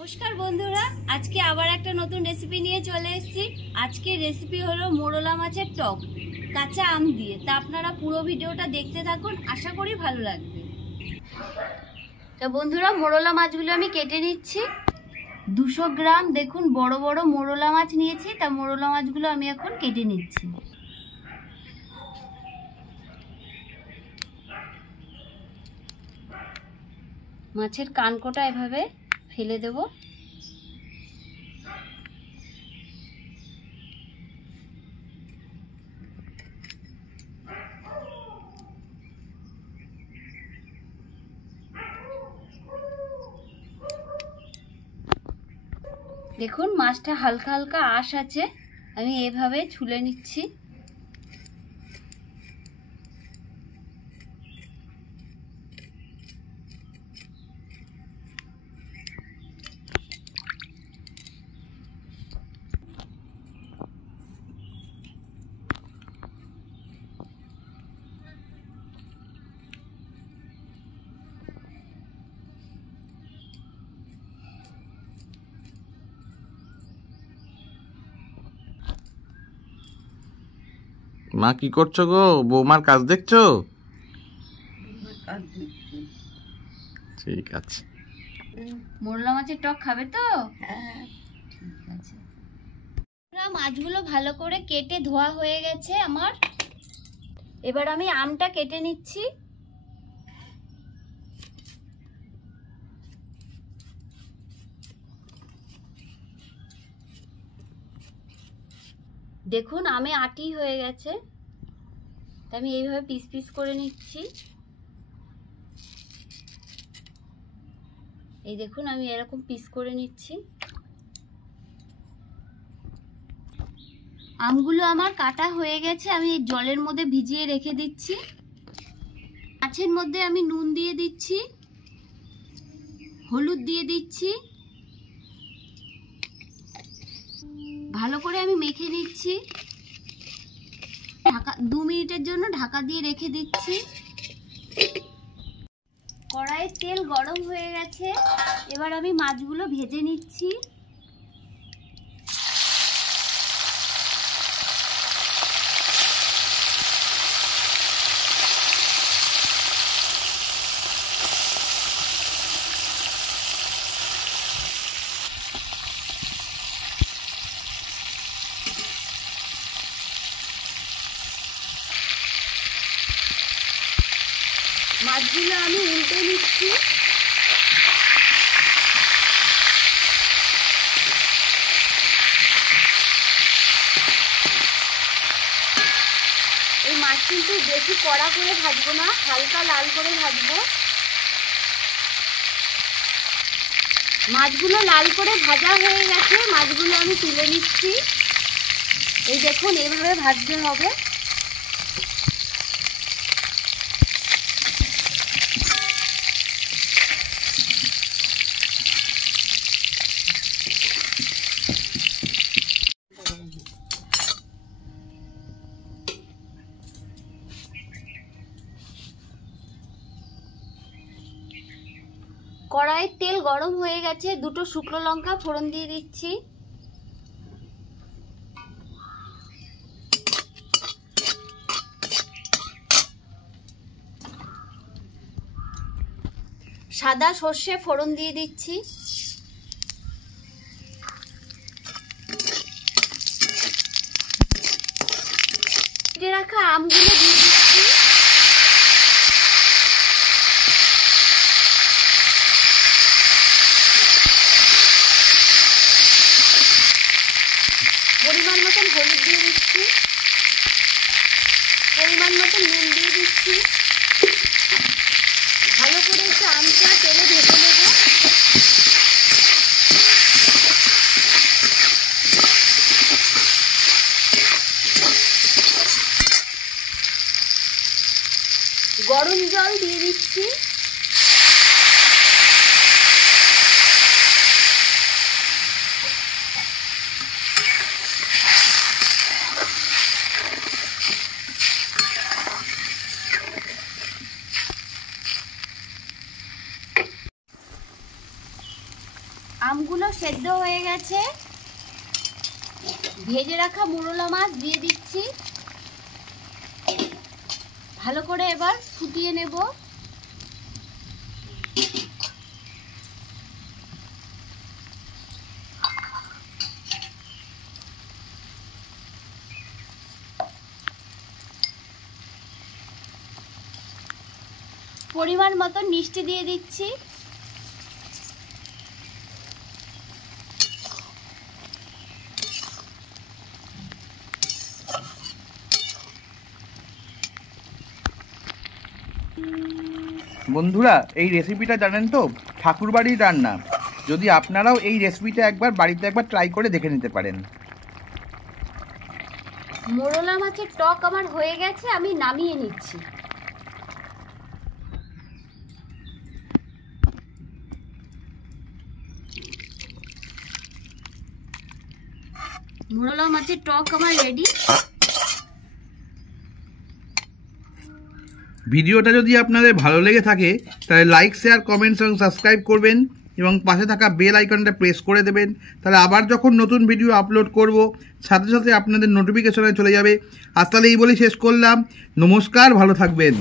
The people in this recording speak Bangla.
নমস্কার বন্ধুরা, আজকে আবার একটা নতুন রেসিপি নিয়ে চলে এসেছি। আজকে রেসিপি হলো মোরলা মাছের টক কাঁচা আম দিয়ে। তা আপনারা পুরো ভিডিওটা দেখতে থাকুন, আশা করি ভালো লাগবে। তা বন্ধুরা, মোরলা মাছগুলো আমি কেটে নিচ্ছি। 200 গ্রাম দেখুন বড় বড় মোরলা মাছ নিয়েছি। তা মোরলা মাছগুলো আমি এখন কেটে নিচ্ছি। মাছের কানকোটা এভাবে ফেলে দেব। দেখুন মাছটা হালকা হালকা আঁশ আছে, আমি এভাবে ছুলে নিচ্ছি। মা কি করছো গো? বৌমার কাজ দেখছো? ঠিক আছে। মোরলা মাছের টক খাবে তো? হ্যাঁ ঠিক আছে। মাছগুলো ভালো করে কেটে ধোয়া হয়ে গেছে আমার। এবার আমি আমটা কেটে নিচ্ছি। দেখুন আমে আটি হয়ে গেছে, আমি এইভাবে পিস পিস করে নিচ্ছি। এই দেখুন আমি এরকম পিস করে নিচ্ছি। আমগুলো আমার কাটা হয়ে গেছে, আমি জলের মধ্যে ভিজিয়ে রেখে দিচ্ছি। মাছের মধ্যে আমি নুন দিয়ে দিচ্ছি, হলুদ দিয়ে দিচ্ছি, ভালো করে আমি মেখে নিচ্ছি। 2 মিনিটের জন্য ঢাকা দিয়ে রেখে দিচ্ছি। কড়াইয়ে তেল গরম হয়ে গেছে, এবার আমি মাছগুলো ভেজে নিচ্ছি। মাছগুলো আমি উল্টে নিচ্ছি। এই মাছ কিন্তু বেশি কড়া করে ভাজবো না, হালকা লাল করে ভাজবো। মাছগুলো লাল করে ভাজা হয়ে গেছে, মাছগুলো আমি তুলে নিচ্ছি। এই দেখুন এইভাবে ভাজতে হবে। কড়াইয়ের তেল গরম হয়ে গেছে, 2টো শুকনো লঙ্কা ফোড়ন দিয়ে দিচ্ছি। সাদা সর্ষে ফোড়ন দিয়ে দিচ্ছি। কেটে রাখা আমগুলো দিয়ে দিচ্ছি। পরিমাণ মতন হলুদ দিয়ে দিচ্ছি, পরিমাণ মতন নুন দিয়ে দিচ্ছি। ভালো করে একটু আমটা তেলে ভেজে নেব। আমগুলো সেদ্ধ হয়ে গেছে। ভেজে রাখা মোরলা মাছ দিয়ে দিচ্ছি। ভালো করে এবার ফুটিয়ে নেব। পরিমাণ মতো মিষ্টি দিয়ে দিচ্ছি। বন্ধুরা, এই রেসিপিটা জানেন তো, ঠাকুরবাড়ির রান্না। যদি আপনারাও এই রেসিপিটা একবার বাড়িতে একবার ট্রাই করে দেখে নিতে পারেন। মোরলা মাছের টক আমার হয়ে গেছে, আমি নামিয়ে নিচ্ছি। মোরলা মাছের টক আমার রেডি। ভিডিওটা যদি আপনাদের ভালো লেগে থাকে তাহলে লাইক, শেয়ার, কমেন্টস এবং সাবস্ক্রাইব করবেন এবং পাশে থাকা বেল আইকনটা প্রেস করে দেবেন। তাহলে আবার যখন নতুন ভিডিও আপলোড করব সাথে সাথে আপনাদের নোটিফিকেশনে চলে যাবে। আজ তাহলে এই বলেই শেষ করলাম। নমস্কার, ভালো থাকবেন।